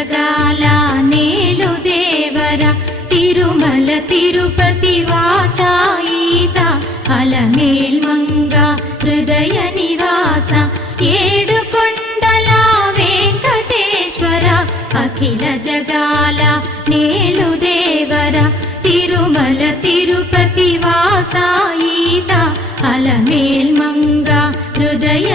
జగాల నేలు దేవర తిరుమల తిరుపతి వాస ఈసా అలమేల్మంగ హృదయ నివాస ఏడు కొండల వెంకటేశ్వర అఖిల జగాల నేలు దేవర తిరుమల తిరుపతి వాస ఈసా అలమేల్మంగ హృదయ